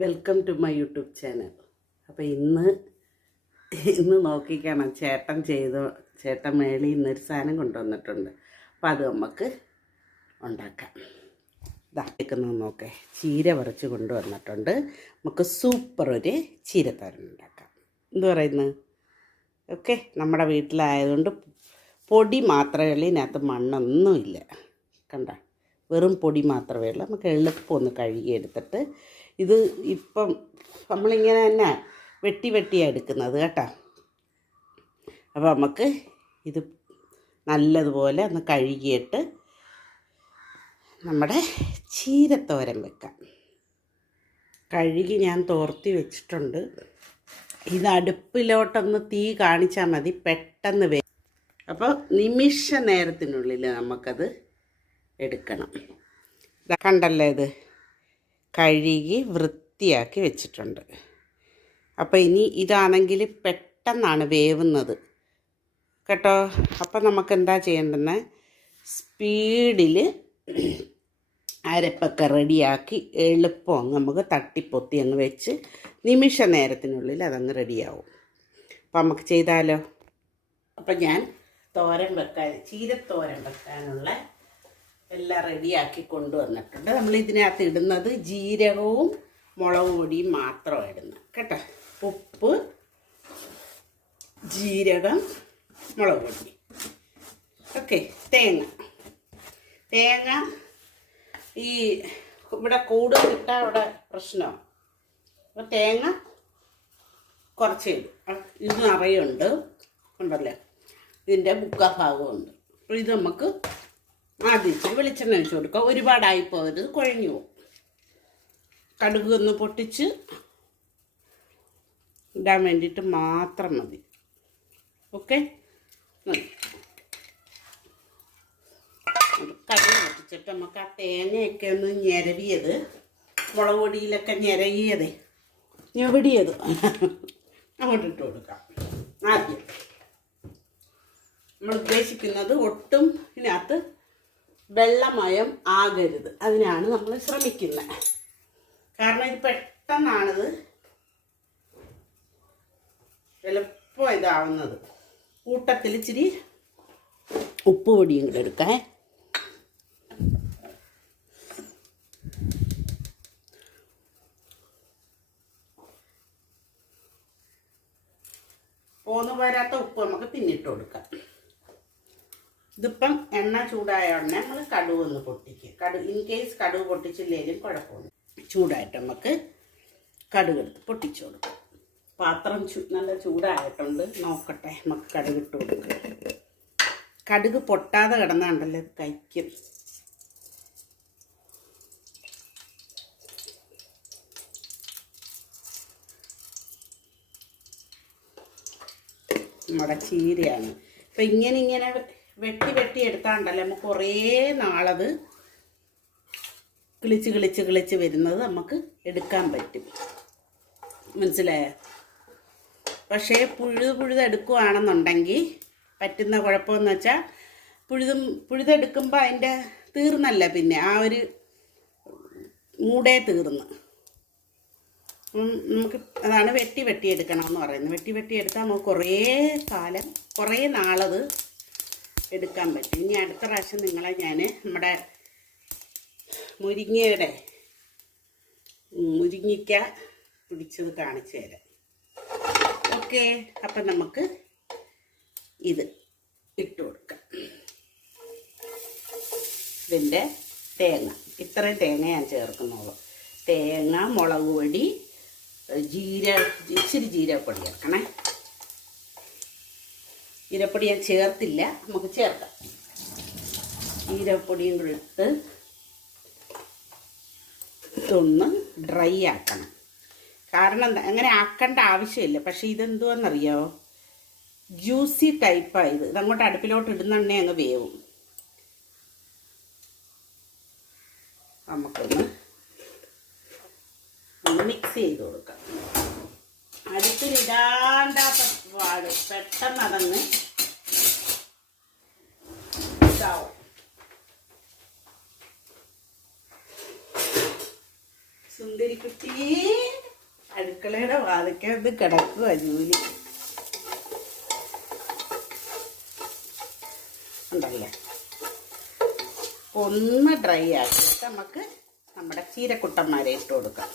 Welcome to my YouTube channel. അപ്പോൾ ഇന്ന് നോക്കിക്കണം, ചേട്ടൻ മേളിൽ നിന്നൊരു സാധനം കൊണ്ടുവന്നിട്ടുണ്ട്. അപ്പോൾ അത് നമുക്ക് ഉണ്ടാക്കാം. ഇതാക്കുന്നത് നോക്കേ, ചീര പറിച്ച് കൊണ്ടുവന്നിട്ടുണ്ട്. നമുക്ക് സൂപ്പർ ഒരു ചീരത്തോരൻ ഉണ്ടാക്കാം. എന്ത് പറയുന്നത്? ഓക്കെ, നമ്മുടെ വീട്ടിലായതുകൊണ്ട് പൊടി മാത്രമേ ഉള്ളൂ, ഇതിനകത്ത് മണ്ണൊന്നുമില്ല. കണ്ട, വെറും പൊടി മാത്രമേ ഉള്ളൂ. നമുക്ക് എളുപ്പം ഒന്ന് കഴുകിയെടുത്തിട്ട്, ഇത് ഇപ്പം നമ്മളിങ്ങനെ തന്നെ വെട്ടിയാണ് എടുക്കുന്നത് കേട്ടോ. അപ്പോൾ നമുക്ക് ഇത് നല്ലതുപോലെ ഒന്ന് കഴുകിയിട്ട് നമ്മുടെ ചീരത്തോരൻ വെക്കാം. കഴുകി ഞാൻ തോർത്തി വെച്ചിട്ടുണ്ട്. ഇത് അടുപ്പിലോട്ടൊന്ന് തീ കാണിച്ചാൽ മതി, പെട്ടെന്ന് അപ്പോൾ നിമിഷ നേരത്തിനുള്ളിൽ നമുക്കത് എടുക്കണം. കണ്ടല്ലോ, ഇത് കഴുകി വൃത്തിയാക്കി വെച്ചിട്ടുണ്ട്. അപ്പോൾ ഇനി ഇതാണെങ്കിൽ പെട്ടെന്നാണ് വേവുന്നത് കേട്ടോ. അപ്പം നമുക്ക് എന്താ ചെയ്യേണ്ടതെന്ന്, സ്പീഡിൽ അരപ്പൊക്കെ റെഡിയാക്കി എളുപ്പം നമുക്ക് തട്ടിപ്പൊത്തി അങ്ങ് വെച്ച് നിമിഷ നേരത്തിനുള്ളിൽ അതങ്ങ് റെഡിയാവും. അപ്പം നമുക്ക് ചെയ്താലോ. അപ്പം ഞാൻ ചീരത്തോരൻ വെക്കാനുള്ള എല്ലാം റെഡിയാക്കി കൊണ്ടുവന്നിട്ടുണ്ട്. നമ്മളിതിനകത്ത് ഇടുന്നത് ജീരകവും മുളക് പൊടിയും മാത്രമാണ് ഇടുന്നത് കേട്ടോ. ഉപ്പ്, ജീരകം, മുളക് പൊടി. ഓക്കെ, തേങ്ങ ഈ ഇവിടെ കൂടുതൽ ഇട്ടാൽ ഇവിടെ പ്രശ്നമാണ്. അപ്പോൾ തേങ്ങ കുറച്ച് ഇടും. ഇത് നിറയുണ്ട്, ഉണ്ടല്ലോ, ഇതിൻ്റെ മുക്കാൽ ഭാഗമുണ്ട്. അപ്പോൾ ഇത് നമുക്ക് ആദ്യം ഇച്ചിരി വെളിച്ചെണ്ണ ഒഴിച്ച് കൊടുക്കുക. ഒരുപാടായി പോകരുത്, കുഴഞ്ഞു പോകും. കടുക് ഒന്ന് പൊട്ടിച്ച് ഇടാൻ വേണ്ടിയിട്ട് മാത്രം മതി. ഓക്കെ, കടുക് പൊട്ടിച്ചിട്ട് നമുക്ക് ആ തേങ്ങയൊക്കെ ഒന്ന് ഞെരവിയത്, മുളക് പൊടിയിലൊക്കെ ഞെവിടിയത് അങ്ങോട്ടിട്ട് കൊടുക്കാം. ആദ്യം നമ്മൾ ഉദ്ദേശിക്കുന്നത് ഒട്ടും ഇതിനകത്ത് വെള്ളമയം ആകരുത്, അതിനാണ് നമ്മൾ ശ്രമിക്കുന്നത്. കാരണം ഇത് പെട്ടെന്നാണിത് എളുപ്പം ഇതാവുന്നത്. കൂട്ടത്തിൽ ഇച്ചിരി ഉപ്പ് പൊടിയും കൂടെ എടുക്കാം. പോന്നു പോരാത്ത ഉപ്പ് നമുക്ക് പിന്നിട്ട് കൊടുക്കാം. ഇതിപ്പം എണ്ണ ചൂടായ ഉടനെ നമ്മൾ കടുക് ഒന്ന് പൊട്ടിക്കുക. ഇൻ കേസ് കടുക് പൊട്ടിച്ചില്ലെങ്കിലും കുഴപ്പമൊന്നും. ചൂടായിട്ട് നമുക്ക് കടുക് എടുത്ത് പൊട്ടിച്ചു കൊടുക്കാം. പാത്രം നല്ല ചൂടായിട്ടുണ്ട്, നോക്കട്ടെ. നമുക്ക് കടുക് ഇട്ട് കൊടുക്കാം. കടുക് പൊട്ടാതെ കിടന്നാണ്ടല്ലോ ഇത് കഴിക്കും. നമ്മുടെ ചീരയാണ്. അപ്പം ഇങ്ങനെ വെട്ടി എടുത്താണ്ടല്ലോ നമുക്ക് കുറേ നാളത് കിളിച്ച് വരുന്നത് നമുക്ക് എടുക്കാൻ പറ്റും. മനസ്സിലായോ? പക്ഷേ പുഴുതെടുക്കുകയാണെന്നുണ്ടെങ്കിൽ പറ്റുന്ന കുഴപ്പമെന്ന് വെച്ചാൽ പുഴുതെടുക്കുമ്പോൾ അതിൻ്റെ തീർന്നല്ല, പിന്നെ ആ ഒരു മൂടേ തീർന്ന്. നമുക്ക് അതാണ് വെട്ടിയെടുക്കണമെന്ന് പറയുന്നത്. വെട്ടിയെടുത്താൽ നമുക്ക് കുറേ നാളത് എടുക്കാൻ പറ്റും. ഇനി അടുത്ത പ്രാവശ്യം നിങ്ങളെ ഞാൻ നമ്മുടെ മുരിങ്ങയ്ക്ക പിടിച്ചത് കാണിച്ചു തരാം. ഓക്കെ, അപ്പം നമുക്ക് ഇത് ഇട്ട് കൊടുക്കാം. ഇതിൻ്റെ ഇത്രയും തേങ്ങ ഞാൻ ചേർക്കുന്നുള്ളൂ. തേങ്ങ, മുളക് പൊടി, ഇച്ചിരി ജീരകപ്പൊടി ചേർക്കണേ. ജീരകപ്പൊടി ഞാൻ ചേർത്തില്ല, നമുക്ക് ചേർക്കാം. ജീരകപ്പൊടിയും കൂടി ഇട്ട് ഇതൊന്ന് ഡ്രൈ ആക്കണം. കാരണം എന്താ, അങ്ങനെ ആക്കേണ്ട ആവശ്യമില്ല. പക്ഷേ ഇതെന്തുവാണെന്നറിയോ, ജ്യൂസി ടൈപ്പായത്. ഇതങ്ങോട്ട് അടുപ്പിലോട്ട് ഇടുന്നുണ്ടേ അങ്ങ് വേവും. നമുക്കൊന്ന് മിക്സ് ചെയ്ത് കൊടുക്കാം. അടുപ്പിലിടാണ്ടാത്ത പാട്, പെട്ടെന്ന് അതങ്ങ് ഇതാവും. സുന്ദരിക്കുട്ടി അടുക്കളയുടെ വാതിക്കകത്ത് കിടക്കുക ജോലി ഉണ്ടല്ലേ. ഒന്ന് ഡ്രൈ ആക്കിയിട്ട് നമുക്ക് നമ്മുടെ ചീരക്കുട്ടന്മാരെ ഇട്ട് കൊടുക്കാം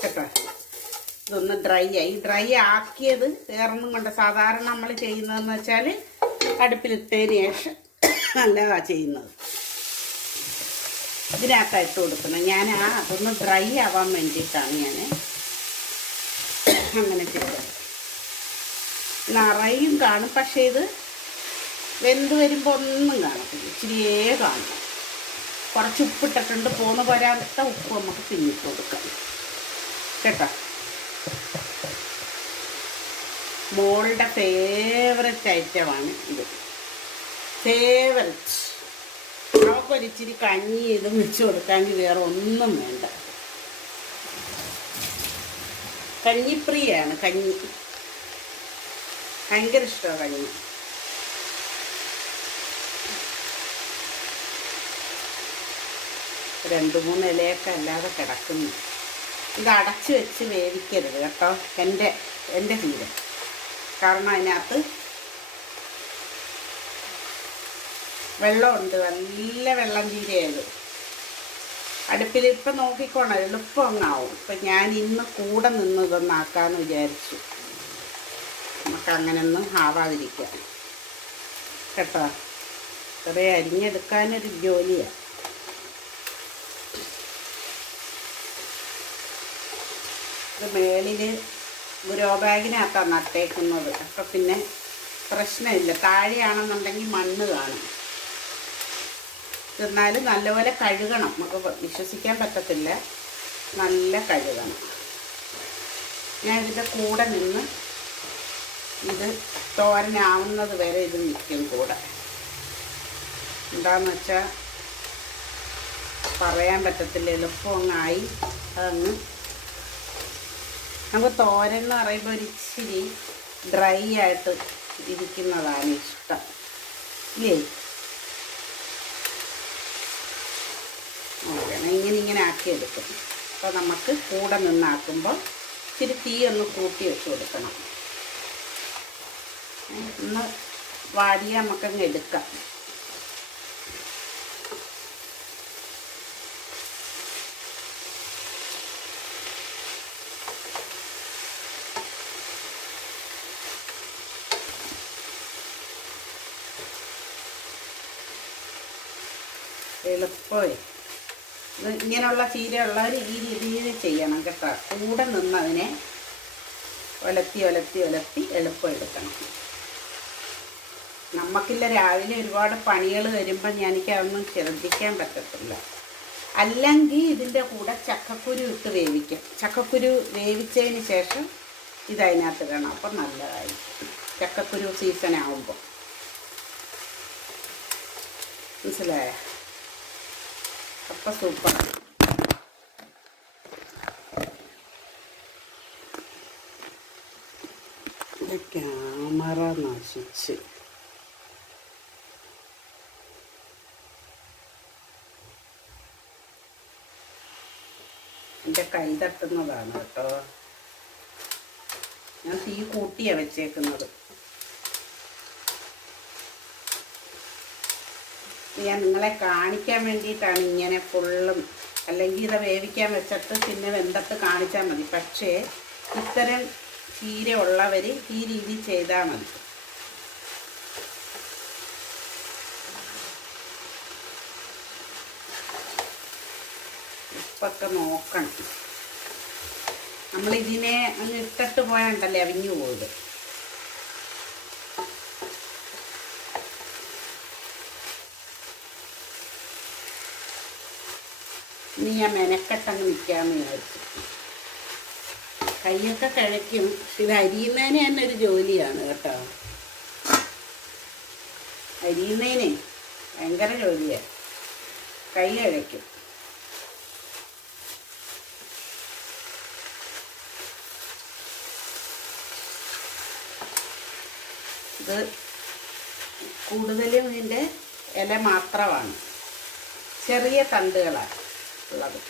കേട്ടോ. ഇതൊന്ന് ഡ്രൈ ആക്കിയത് വേറൊന്നും കൊണ്ട് സാധാരണ നമ്മൾ ചെയ്യുന്നതെന്ന് വെച്ചാൽ അടുപ്പിലിട്ടതിന് ശേഷം നല്ലതാ ചെയ്യുന്നത്. ഇതിനകത്താണ് ഇട്ട് കൊടുക്കുന്നത്. ഞാൻ അതൊന്ന് ഡ്രൈ ആവാൻ വേണ്ടിയിട്ടാണ് ഞാൻ അങ്ങനെ ചെയ്തത്. നിറയും കാണും, പക്ഷേ ഇത് വെന്ത് വരുമ്പോൾ ഒന്നും കാണത്തില്ല, ഇച്ചിരിയേ കാണും. കുറച്ച് ഉപ്പിട്ടിട്ടുണ്ട്, പോന്ന് പോരാത്ത ഉപ്പ് നമുക്ക് പിന്നിട്ട് കൊടുക്കാം കേട്ടോ. മോളുടെ ഫേവററ്റ് ഐറ്റമാണ് ഇത്, ഫേവററ്റ്. നമുക്കൊരിച്ചിരി കഞ്ഞി ഇതും വെച്ച് കൊടുക്കാമെങ്കിൽ വേറെ ഒന്നും വേണ്ട. കഞ്ഞിപ്രിയാണ്, കഞ്ഞി ഭയങ്കര ഇഷ്ടമാണ് കഞ്ഞി. രണ്ട് മൂന്ന് ഇലയൊക്കെ അല്ലാതെ കിടക്കുന്നു. ഇത് അടച്ച് വെച്ച് വേവിക്കരുത് കേട്ടോ, എൻ്റെ ചീര. കാരണം അതിനകത്ത് വെള്ളമുണ്ട്, നല്ല വെള്ളം ചീരയത്. അടുപ്പിൽ ഇപ്പം നോക്കിക്കോണം, എളുപ്പം അങ്ങാവും. ഇപ്പം ഞാൻ ഇന്ന് കൂടെ നിന്ന് ഇതൊന്നാക്കാമെന്ന് വിചാരിച്ചു. നമുക്കങ്ങനെയൊന്നും ആവാതിരിക്കാം കേട്ടോ. കുറേ അരിഞ്ഞെടുക്കാനൊരു ജോലിയാണ്. ഇത് മേളിൽ ഗ്രോ ബാഗിനകത്താണ് നട്ടേക്കുന്നത്. അപ്പം പിന്നെ പ്രശ്നമില്ല. താഴെയാണെന്നുണ്ടെങ്കിൽ മണ്ണ് കാണും. എന്നാലും നല്ലപോലെ കഴുകണം, നമുക്ക് വിശ്വസിക്കാൻ പറ്റത്തില്ല, നല്ല കഴുകണം. ഞാൻ ഇതിൻ്റെ കൂടെ നിന്ന് ഇത് തോരനാവുന്നത് വരെ ഇത് നിൽക്കും കൂടെ. എന്താണെന്ന് വെച്ചാൽ പറയാൻ പറ്റത്തില്ല, എളുപ്പം അങ്ങായി. അതങ്ങ് നമുക്ക് തോരൻ എന്ന് പറയുമ്പോൾ ഒരു ഇച്ചിരി ഡ്രൈ ആയിട്ട് ഇരിക്കുന്നതാണ് ഇഷ്ടം ഇല്ലേ. ഓക്കെ, ഇങ്ങനെ ആക്കിയെടുക്കും. അപ്പോൾ നമുക്ക് കൂടെ നിന്നാക്കുമ്പോൾ ഇച്ചിരി തീ ഒന്ന് കൂട്ടി വെച്ച് കൊടുക്കണം. ഒന്ന് വാടിയ നമുക്കങ്ങ് എടുക്കാം. എളുപ്പമേ. ഇത് ഇങ്ങനെയുള്ള ചീര ഉള്ളവർ ഈ രീതിയിൽ ചെയ്യണം കേട്ടോ. കൂടെ നിന്നതിനെ ഒലത്തി ഒലത്തി ഒലത്തി എളുപ്പം എടുക്കണം. നമുക്കില്ല, രാവിലെ ഒരുപാട് പണികൾ വരുമ്പം എനിക്കതൊന്നും ശ്രദ്ധിക്കാൻ പറ്റത്തില്ല. അല്ലെങ്കിൽ ഇതിൻ്റെ കൂടെ ചക്കക്കുരു ഇട്ട് വേവിക്കാം. ചക്കക്കുരു വേവിച്ചതിന് ശേഷം ഇതതിനകത്ത് ഇടണം, അപ്പം നല്ലതായിരിക്കും. ചക്കക്കുരു സീസൺ ആകുമ്പോൾ മനസ്സിലായോ? അപ്പം സൂപ്പർ. ക്യാമറ നശിച്ച് എൻ്റെ കൈ തട്ടുന്നതാണ് കേട്ടോ. ഞാൻ തീ കൂട്ടിയാണ് വെച്ചേക്കുന്നത്. ഞാൻ നിങ്ങളെ കാണിക്കാൻ വേണ്ടിയിട്ടാണ് ഇങ്ങനെ ഫുള്ളും. അല്ലെങ്കിൽ ഇത് വേവിക്കാൻ വെച്ചിട്ട് പിന്നെ വെന്തത്ത് കാണിച്ചാൽ മതി. പക്ഷേ ഇത്തരം ചീര ഉള്ളവർ ഈ രീതി ചെയ്താൽ മതി. ഉപ്പൊക്കെ നോക്കണം. നമ്മളിതിനെ അങ്ങ് ഇട്ടിട്ട് പോയാണ്ടല്ലേ അവിഞ്ഞു പോയത്. ഇനി ഞാൻ മെനക്കെട്ടങ്ങ് നിൽക്കാമെന്ന് വിചാരിച്ചു. കൈയൊക്കെ കിഴയ്ക്കും. ഇത് അരിയുന്നതിന് തന്നെ ഒരു ജോലിയാണ് കേട്ടോ. അരിയുന്നതിന് ഭയങ്കര ജോലിയാണ്, കൈ കിഴയ്ക്കും. ഇത് കൂടുതലും ഇതിൻ്റെ ഇല മാത്രമാണ്, ചെറിയ തണ്ടുകളാണ് ഉള്ളത്.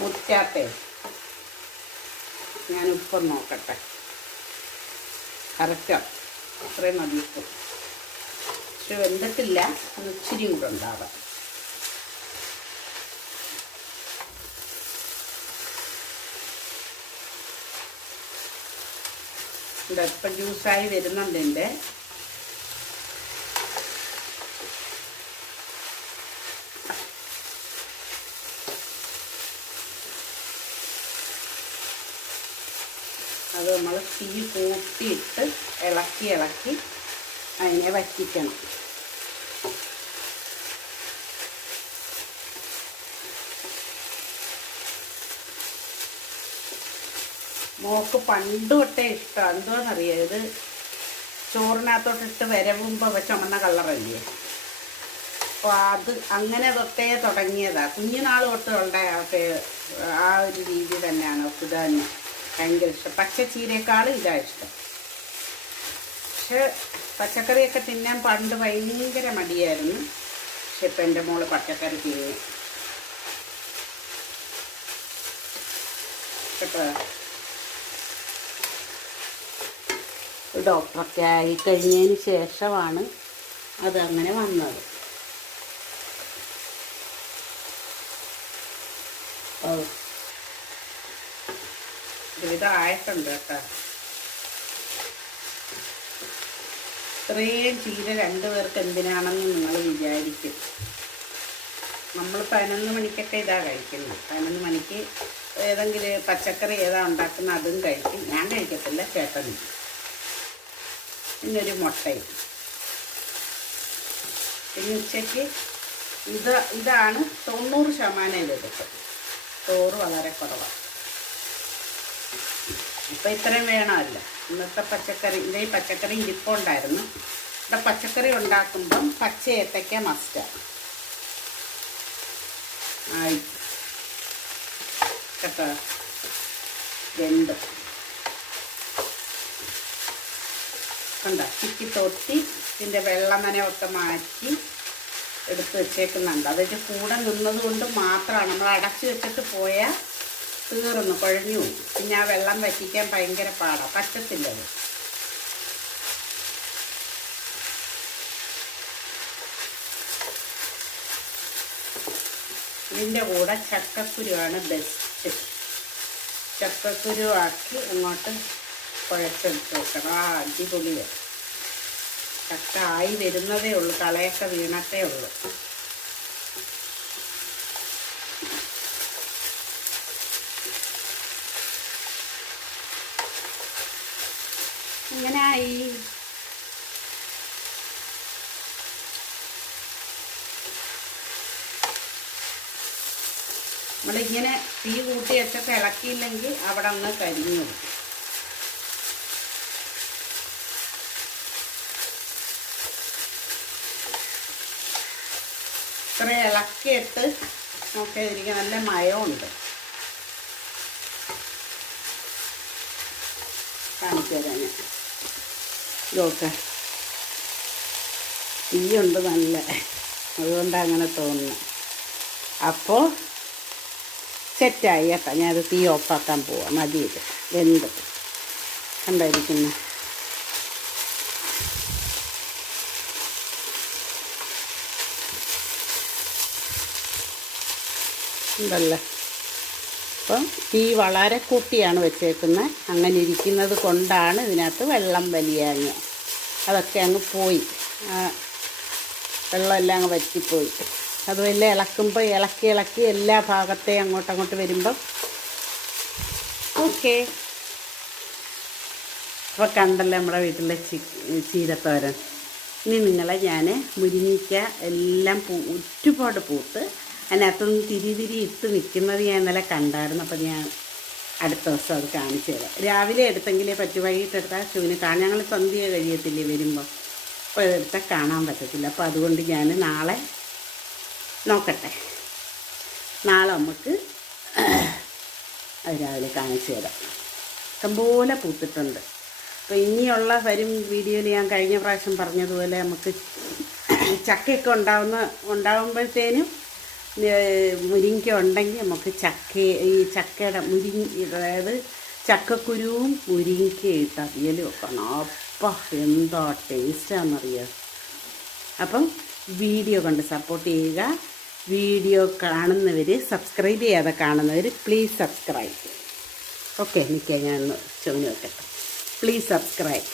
മുറിക്കാത്തേ. ഞാൻ ഉപ്പൊന്ന് നോക്കട്ടെ. കറക്റ്റാ, അത്രയും മതി ഉപ്പ്. പക്ഷെ വെന്തിട്ടില്ല, ഒന്ന് ഇച്ചിരി കൂടെ ഉണ്ടാകാം. ഇവിടെ ഇപ്പം ജ്യൂസായി വരുന്നുണ്ട് എൻ്റെ. അത് നമ്മൾ തീ കൂട്ടിയിട്ട് ഇളക്കി അതിനെ വറ്റിക്കണം. മോക്ക് പണ്ട് തൊട്ടേ ഇഷ്ടം. എന്തോന്നറിയാം, ഇത് ചോറിനകത്തോട്ടിട്ട് വരവുമ്പോൾ ചുമന്ന കളറല്ലേ. അപ്പോൾ അത് അങ്ങനെ തൊട്ടേ തുടങ്ങിയതാണ്. കുഞ്ഞുനാൾ തൊട്ടുള്ള ആ ഒരു രീതി തന്നെയാണ്. ഇത് തന്നെ ഭയങ്കര ഇഷ്ടം. പച്ചച്ചീരയേക്കാളും ഇതാണ് ഇഷ്ടം. പക്ഷെ പച്ചക്കറിയൊക്കെ തിന്നാൻ പണ്ട് ഭയങ്കര മടിയായിരുന്നു. പക്ഷെ ഇപ്പം എൻ്റെ മോള് പച്ചക്കറി തിന്നു കേട്ടോ. ഡോക്ടറൊക്കെ ആയിക്കഴിഞ്ഞതിന് ശേഷമാണ് അതങ്ങനെ വന്നത്. ഇതായിട്ടുണ്ട് കേട്ടോ. ഇത്രയും ചീര 2 പേർക്ക് എന്തിനാണെന്ന് നിങ്ങൾ വിചാരിക്കും. നമ്മൾ 11 മണിക്കൊക്കെ ഇതാ കഴിക്കുന്നത്. 11 മണിക്ക് ഏതെങ്കിലും പച്ചക്കറി ഏതാ ഉണ്ടാക്കുന്ന അതും കഴിക്കും. ഞാൻ കഴിക്കത്തില്ല, ചേട്ടനും. പിന്നൊരു മുട്ടയും. പിന്നെ ഉച്ചയ്ക്ക് ഇതാണ് 90% ഇതെടുക്കും. ചോറ് വളരെ കുറവാണ്. ഇപ്പം ഇത്രയും വേണമല്ല. ഇന്നത്തെ പച്ചക്കറി, ഇതേ പച്ചക്കറി ഇരിപ്പുണ്ടായിരുന്നു. ഇവിടെ പച്ചക്കറി ഉണ്ടാക്കുമ്പം പച്ച ഏത്തയ്ക്ക മസ്റ്റാണ്. ആയി കേട്ടോ. 2 കണ്ടോ, ചിക്കി തൊട്ടി ഇതിൻ്റെ വെള്ളം നനയൊക്കെ മാറ്റി എടുത്ത് വെച്ചേക്കുന്നുണ്ട്. അതിൻ്റെ കൂടെ നിന്നത് കൊണ്ട് മാത്രമാണ്. നമ്മൾ അടച്ചു വെച്ചിട്ട് പോയാൽ തീർന്നു, കുഴഞ്ഞു പോകും. പിന്നെ ആ വെള്ളം വറ്റിക്കാൻ ഭയങ്കര പാടാണ്, പറ്റത്തില്ലത്. ഇതിൻ്റെ കൂടെ ചക്കക്കുരുവാണ് ബെസ്റ്റ്. ചക്കക്കുരു ആക്കി അങ്ങോട്ട് കുഴച്ചെടുത്ത് വെക്കണം. ആ അടിപൊളി. ചക്ക ആയി വരുന്നതേ ഉള്ളൂ, കളയൊക്കെ വീണത്തേ ഉള്ളൂ. ഇങ്ങനായി. നമ്മളിങ്ങനെ തീ കൂട്ടി വെച്ചൊക്കെ ഇളക്കിയില്ലെങ്കിൽ അവിടെ അങ്ങ് കരിഞ്ഞു. ഇത്ര ഇളക്കിയിട്ട് നോക്കിയിരിക്കും. നല്ല മയമുണ്ട്. കാണിച്ചു തരാം ഞാൻ. ഇതൊക്കെ തീയുണ്ട് നല്ല, അതുകൊണ്ടാണ് അങ്ങനെ തോന്നുന്നത്. അപ്പോൾ സെറ്റായി കേട്ടോ. ഞാനത് തീ ഓഫാക്കാൻ പോവാം. മതി, ഇത് വെന്ത് കണ്ടായിരിക്കുന്നു. ഉണ്ടല്ലോ. അപ്പം തീ വളരെ കൂട്ടിയാണ് വെച്ചേക്കുന്നത്. അങ്ങനെ ഇരിക്കുന്നത് കൊണ്ടാണ് ഇതിനകത്ത് വെള്ളം വലിയാഞ്ഞ്. അതൊക്കെ അങ്ങ് പോയി, വെള്ളമെല്ലാം അങ്ങ് വറ്റിപ്പോയി. അതുപോലെ ഇളക്കുമ്പോൾ ഇളക്കി എല്ലാ ഭാഗത്തെയും അങ്ങോട്ടങ്ങോട്ട് വരുമ്പം ഓക്കെ. അപ്പോൾ കണ്ടല്ലോ നമ്മുടെ വീട്ടിലെ ചീരത്തോരൻ. ഇനി നിങ്ങളെ ഞാൻ മുരിങ്ങിക്ക എല്ലാം ഒരുപാട് പൂത്ത് അതിനകത്തൊന്ന് തിരി ഇട്ട് നിൽക്കുന്നത് ഞാൻ ഇന്നലെ കണ്ടായിരുന്നു. അപ്പോൾ ഞാൻ അടുത്ത ദിവസം അത് കാണിച്ചു തരാം. രാവിലെ എടുത്തെങ്കിലേ പറ്റു, വൈകിട്ടെടുത്താൽ ശിവന് കാണാൻ ഞങ്ങൾ സന്ധ്യ കഴിയത്തില്ലേ വരുമ്പോൾ. അപ്പോൾ എടുത്താൽ കാണാൻ പറ്റത്തില്ല. അപ്പോൾ അതുകൊണ്ട് ഞാൻ നാളെ നോക്കട്ടെ. നാളെ നമുക്ക് അത് രാവിലെ കാണിച്ചു തരാം. ഇഷ്ടംപോലെ പൂത്തിട്ടുണ്ട്. അപ്പോൾ ഇനിയുള്ള വരും വീഡിയോയിൽ ഞാൻ കഴിഞ്ഞ പ്രാവശ്യം പറഞ്ഞതുപോലെ നമുക്ക് ചക്കയൊക്കെ ഉണ്ടാകുമ്പോഴത്തേനും മുരിങ്ങ ഉണ്ടെങ്കിൽ നമുക്ക് ഈ ചക്കയുടെ അതായത് ചക്കക്കുരുവും മുരിങ്ങ ഇട്ട് അവിയൽ വെക്കണം. അപ്പം എന്താ ടേസ്റ്റാണെന്നറിയാം. അപ്പം വീഡിയോ കൊണ്ട് സപ്പോർട്ട് ചെയ്യുക. വീഡിയോ കാണുന്നവർ, സബ്സ്ക്രൈബ് ചെയ്യാതെ കാണുന്നവർ പ്ലീസ് സബ്സ്ക്രൈബ്. ഓക്കെ, നിൽക്കുക, ഞാൻ ചുവന്ന് വെക്കട്ടെ. Please subscribe.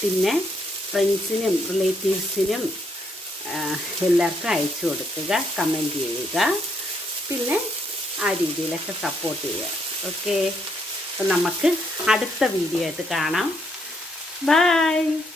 പിന്നെ ഫ്രണ്ട്സിനും റിലേറ്റീവ്സിനും എല്ലാവർക്കും അയച്ചു കൊടുക്കുക, കമൻറ്റ് ചെയ്യുക. പിന്നെ ആ രീതിയിലൊക്കെ സപ്പോർട്ട് ചെയ്യുക. ഓക്കെ, അപ്പം നമുക്ക് അടുത്ത വീഡിയോ ആയിട്ട് കാണാം. ബൈ.